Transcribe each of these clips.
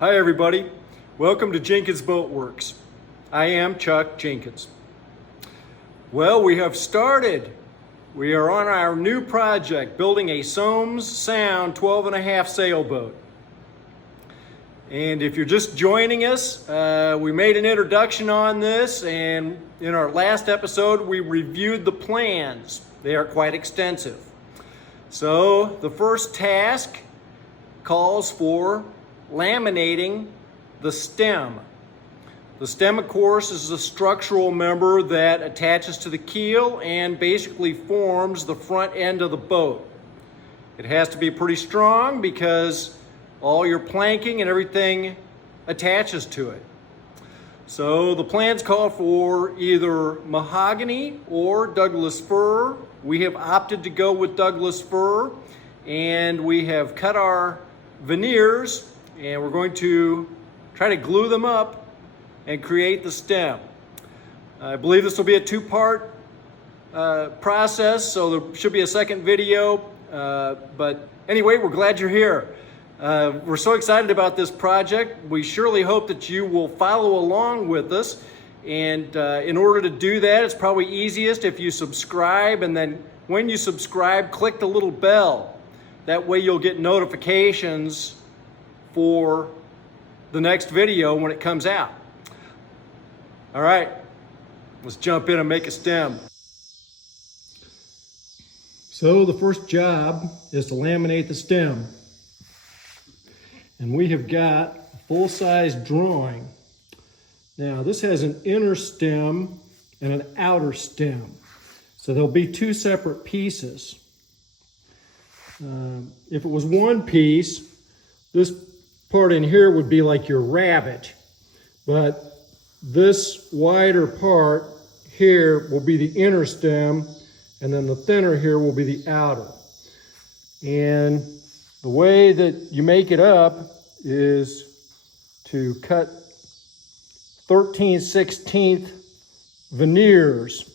Hi everybody, welcome to Jenkins Boat Works. I am Chuck Jenkins. Well, we have started. We are on our new project, building a Soames Sound 12.5 sailboat. And if you're just joining us, we made an introduction on this, and in our last episode we reviewed the plans. They are quite extensive. So the first task calls for laminating the stem. The stem, of course, is a structural member that attaches to the keel and basically forms the front end of the boat. It has to be pretty strong because all your planking and everything attaches to it. So the plans call for either mahogany or Douglas fir. We have opted to go with Douglas fir, and we have cut our veneers, and we're going to try to glue them up and create the stem. I believe this will be a two-part process, so there should be a second video. But anyway, we're glad you're here. We're so excited about this project. We surely hope that you will follow along with us. And in order to do that, it's probably easiest if you subscribe, and then when you subscribe, click the little bell. That way you'll get notifications for the next video when it comes out. All right, let's jump in and make a stem. So the first job is to laminate the stem. And we have got a full-size drawing. Now this has an inner stem and an outer stem. So there'll be two separate pieces. If it was one piece, this part in here would be like your rabbet, but this wider part here will be the inner stem, and then the thinner here will be the outer. And the way that you make it up is to cut 13/16 veneers.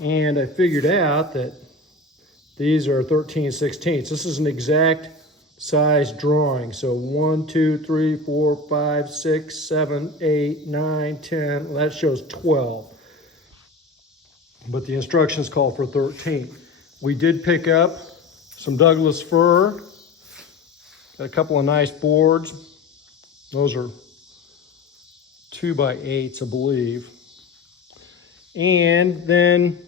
And I figured out that these are 13/16. This is an exact size drawing. So 1, 2, 3, 4, 5, 6, 7, 8, 9, 10. Well, that shows 12. But the instructions call for 13. We did pick up some Douglas fir. Got a couple of nice boards. Those are 2x8s, I believe. And then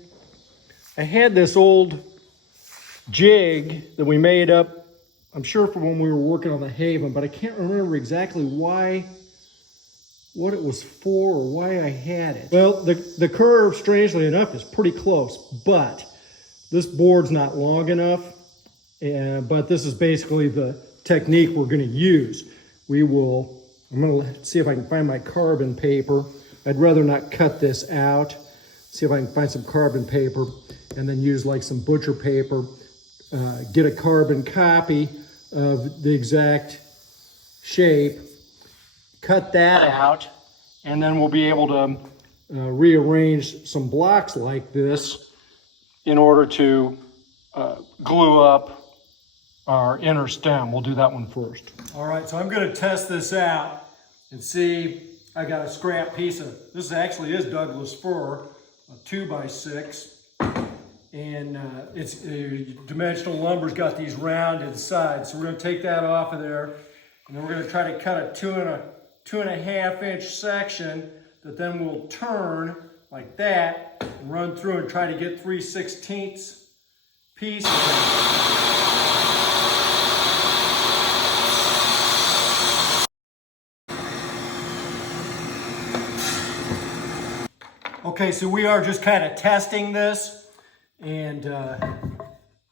I had this old jig that we made up, I'm sure from when we were working on the Haven, but I can't remember exactly what it was for or why I had it. Well, the curve, strangely enough, is pretty close, but this board's not long enough, but this is basically the technique we're gonna use. I'm gonna see if I can find my carbon paper. I'd rather not cut this out. See if I can find some carbon paper and then use like some butcher paper, get a carbon copy of the exact shape, cut that out, and then we'll be able to rearrange some blocks like this in order to glue up our inner stem. We'll do that one first. All right, so I'm gonna test this out and see. I got a scrap piece of, this actually is Douglas fir, a 2x6. And it's dimensional lumber's got these rounded sides. So we're gonna take that off of there, and then we're gonna try to cut a 2.5 inch section that then we'll turn like that and run through and try to get 3/16 pieces. Okay, so we are just kind of testing this. And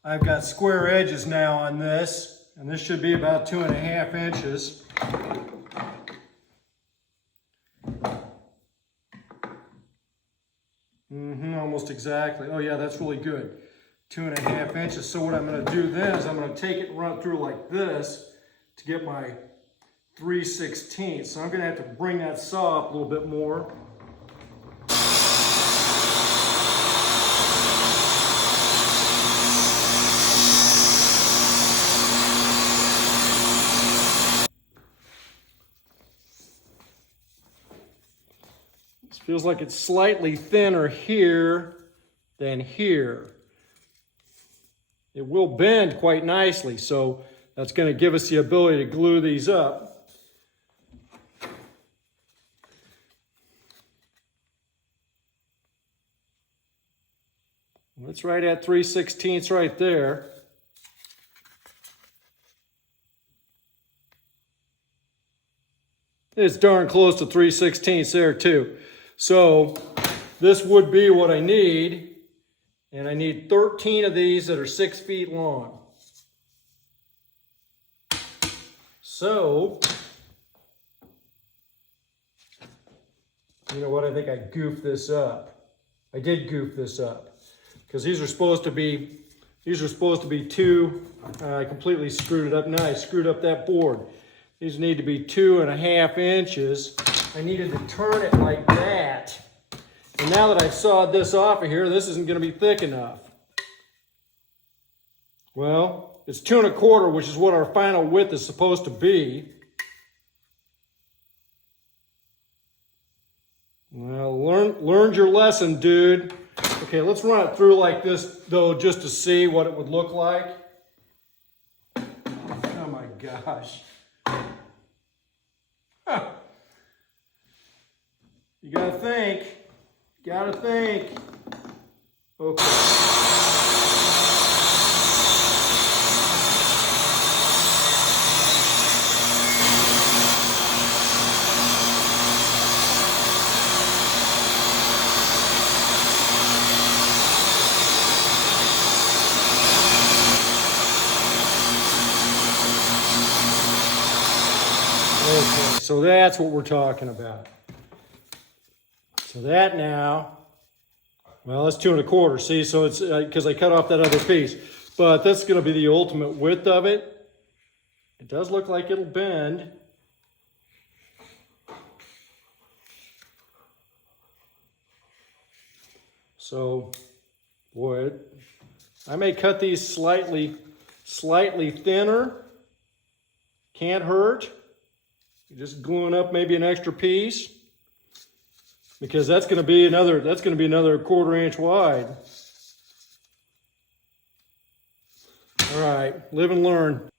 I've got square edges now on this, and this should be about 2.5 inches. Almost exactly. Oh yeah, that's really good. 2.5 inches. So what I'm going to do then is I'm going to take it and run it through like this to get my 3/16. So I'm going to have to bring that saw up a little bit more. This feels like it's slightly thinner here than here. It will bend quite nicely, so that's going to give us the ability to glue these up. It's right at 3/16 right there. It's darn close to 3/16 there too. So this would be what I need. And I need 13 of these that are 6 feet long. So, you know what, I think I goofed this up. I did goof this up. Because these are supposed to be two. I completely screwed it up. Now I screwed up that board. These need to be 2.5 inches. I needed to turn it like that. And now that I've sawed this off of here, this isn't going to be thick enough. Well, it's 2.25, which is what our final width is supposed to be. Well, learned your lesson, dude. Okay, let's run it through like this, though, just to see what it would look like. Oh my gosh. Huh. You gotta think. Gotta think. Okay. Okay, so that's what we're talking about. So that now, well, that's 2.25. See, so it's because I cut off that other piece, but that's going to be the ultimate width of it. It does look like it'll bend. So, boy, I may cut these slightly thinner. Can't hurt. You're just gluing up maybe an extra piece. Because that's going to be another 1/4 inch wide. All right, live and learn.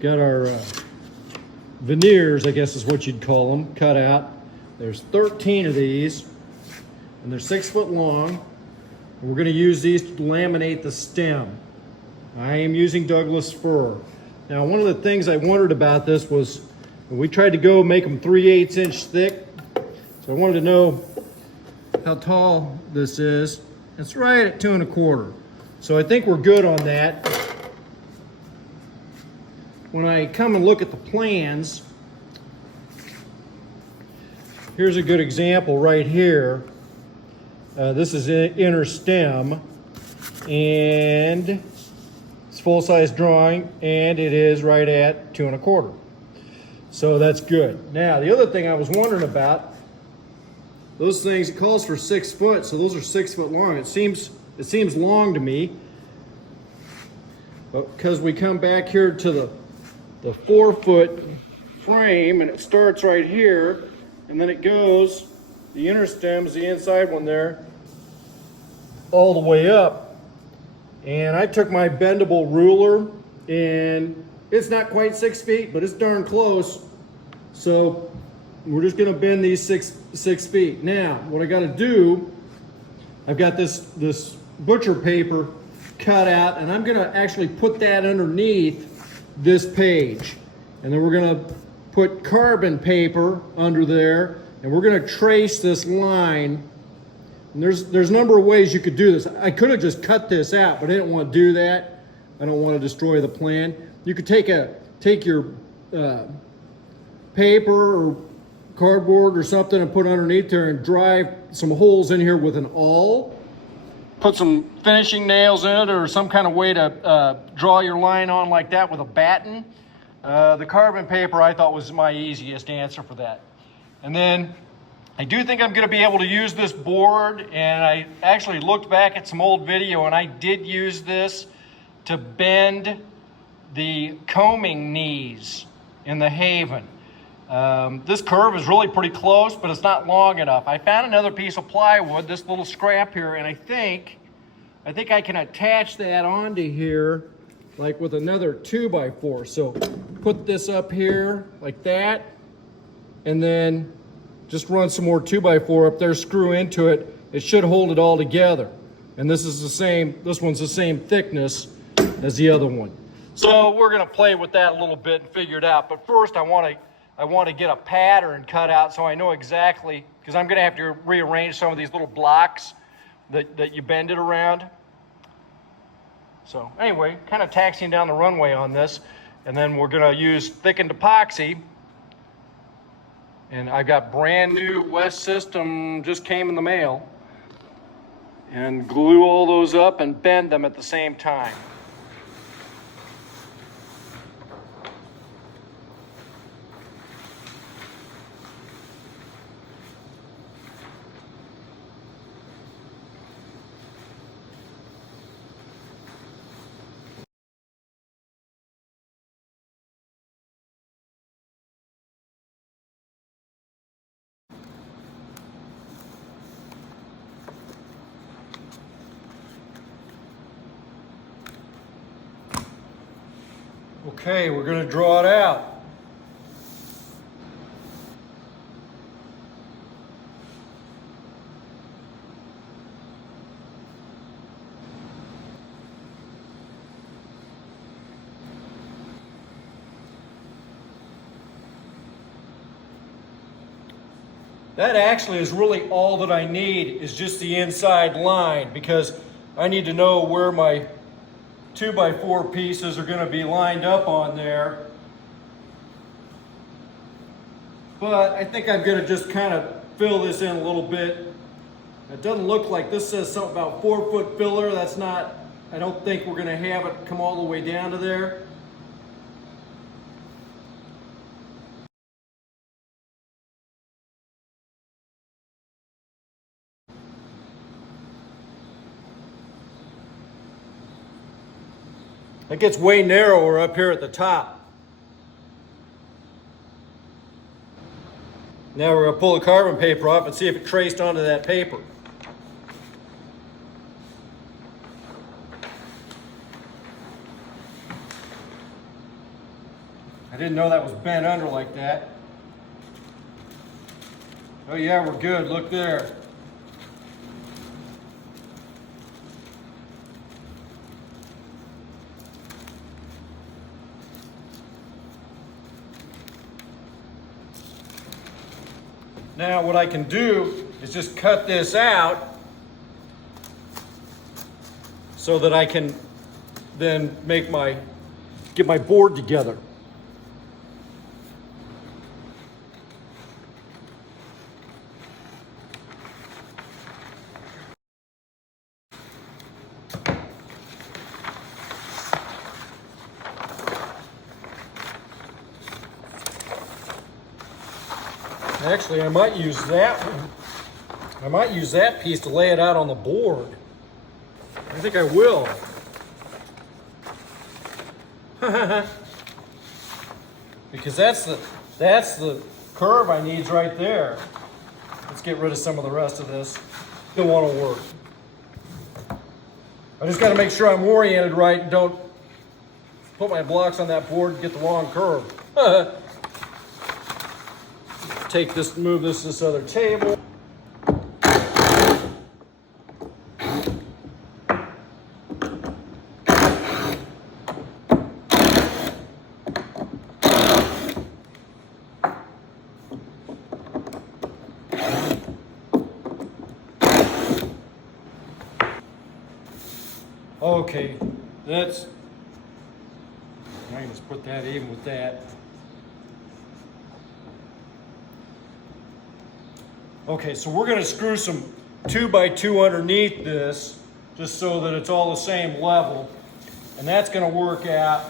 Got our veneers, I guess is what you'd call them, cut out. There's 13 of these, and they're 6 foot long. And we're going to use these to laminate the stem. I am using Douglas Fir. Now, one of the things I wondered about this was, we tried to go make them 3/8 inch thick. So I wanted to know how tall this is. It's right at 2.25. So I think we're good on that. When I come and look at the plans, here's a good example right here. This is an inner stem, and it's full-size drawing, and it is right at 2.25. So that's good. Now, the other thing I was wondering about those things, it calls for 6 foot, so those are 6 foot long. It seems long to me. But because we come back here to the 4 foot frame, and it starts right here, and then it goes, the inner stem is the inside one there, all the way up. And I took my bendable ruler, and it's not quite 6 feet, but it's darn close. So we're just gonna bend these six feet. Now, what I gotta do, I've got this butcher paper cut out, and I'm gonna actually put that underneath this page. And then we're gonna put carbon paper under there, and we're gonna trace this line. And there's a number of ways you could do this. I could have just cut this out, but I didn't want to do that. I don't want to destroy the plan. You could take your paper or cardboard or something and put underneath there and drive some holes in here with an awl. Put some finishing nails in it or some kind of way to draw your line on like that with a batten. The carbon paper I thought was my easiest answer for that. And then I do think I'm going to be able to use this board, and I actually looked back at some old video, and I did use this to bend the combing knees in the Haven. This curve is really pretty close, but it's not long enough. I found another piece of plywood, this little scrap here, and I think I can attach that onto here like with another 2x4. So put this up here like that, and then just run some more 2x4 up there, screw into it. It should hold it all together. And this one's the same thickness as the other one. So we're gonna play with that a little bit and figure it out. But first I wanna get a pattern cut out so I know exactly, because I'm gonna have to rearrange some of these little blocks that you bend it around. So anyway, kind of taxiing down the runway on this. And then we're gonna use thickened epoxy. And I got brand new West System, just came in the mail. And glue all those up and bend them at the same time. Okay, we're going to draw it out. That actually is really all that I need, is just the inside line, because I need to know where my 2x4 pieces are going to be lined up on there. But I think I'm going to just kind of fill this in a little bit. It doesn't look like, this says something about 4 foot filler. That's not, I don't think we're going to have it come all the way down to there. It gets way narrower up here at the top. Now we're going to pull the carbon paper off and see if it traced onto that paper. I didn't know that was bent under like that. Oh yeah, we're good. Look there. Now what I can do is just cut this out so that I can then get my board together. Actually, I might use that one I might use that piece to lay it out on the board. I think I will. Because that's the curve I need right there. Let's get rid of some of the rest of this. Still want to work. I just got to make sure I'm oriented right and don't put my blocks on that board and get the wrong curve. Take this, move this other table. Okay, that's, I can just put that even with that. Okay, so we're going to screw some 2x2 underneath this, just so that it's all the same level. And that's going to work out.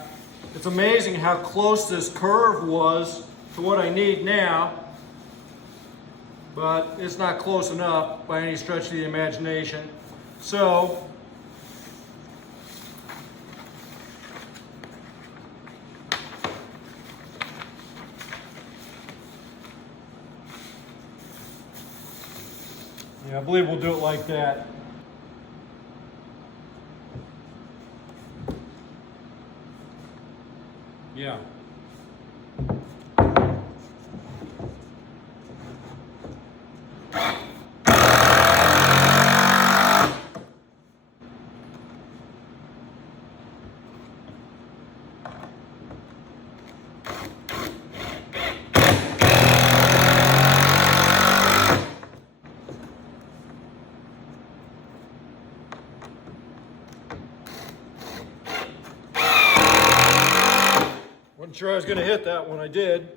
It's amazing how close this curve was to what I need now, but it's not close enough by any stretch of the imagination. So, yeah, I believe we'll do it like that. Yeah. Wasn't sure I was going to hit that when I did.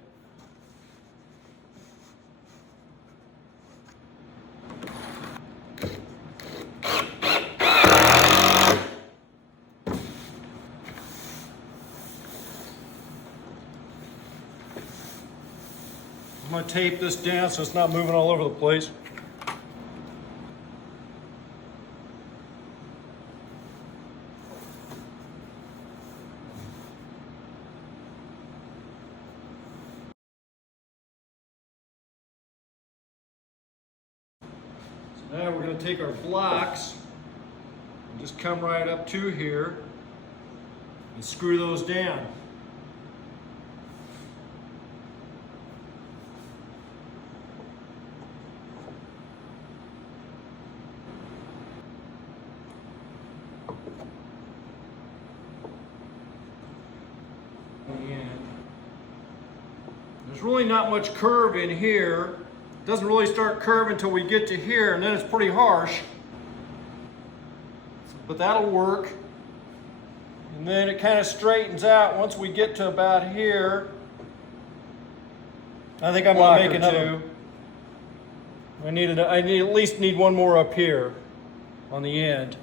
I'm going to tape this down so it's not moving all over the place. Now we're going to take our blocks and just come right up to here and screw those down. And there's really not much curve in here. It doesn't really start curving until we get to here, and then it's pretty harsh. But that'll work. And then it kind of straightens out once we get to about here. I think I'm going to make another. I at least need one more up here on the end.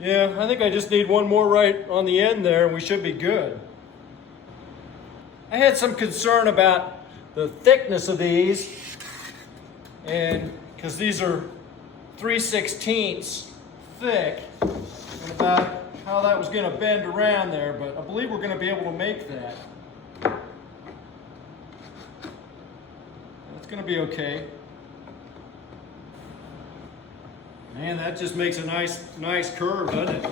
Yeah, I think I just need one more right on the end there and we should be good. I had some concern about the thickness of these, and because these are 3/16 thick, and about how that was going to bend around there, but I believe we're going to be able to make that. It's going to be okay. Man, that just makes a nice curve, doesn't it?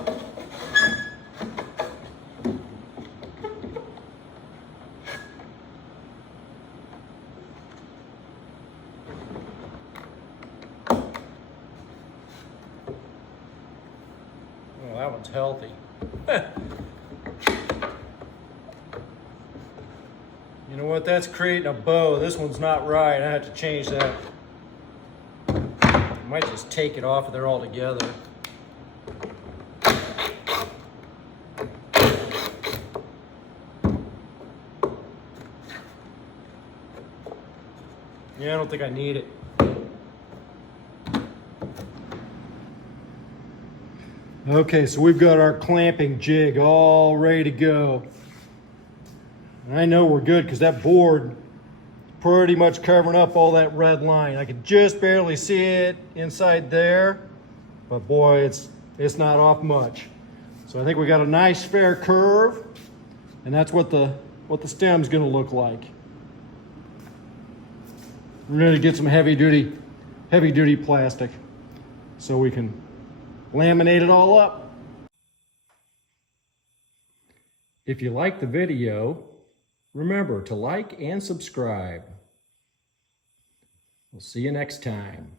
Oh, that one's healthy. You know what? That's creating a bow. This one's not right. I have to change that. I might just take it off of there altogether. Yeah, I don't think I need it. Okay, so we've got our clamping jig all ready to go. I know we're good because that board pretty much covering up all that red line. I can just barely see it inside there, but boy, it's not off much. So I think we got a nice fair curve, and that's what the stem's gonna look like. We're gonna get some heavy duty plastic so we can laminate it all up. If you like the video, remember to like and subscribe. We'll see you next time.